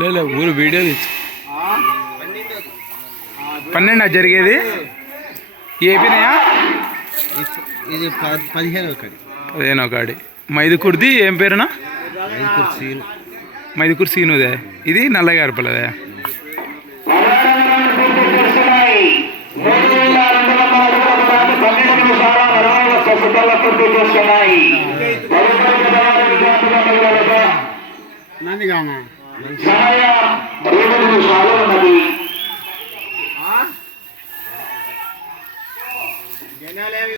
లేదు ఊరు వీడియో తీసు. పన్నెండు జరిగేది? ఏపీనయా? ఇది పదిహేను ఒకటి అదేనో కాడి. మైదుకుర్ది ఏం పేరునా మైదుకూరు సీనుదే ఇది నల్లగారిపల్లదే పన్నెండు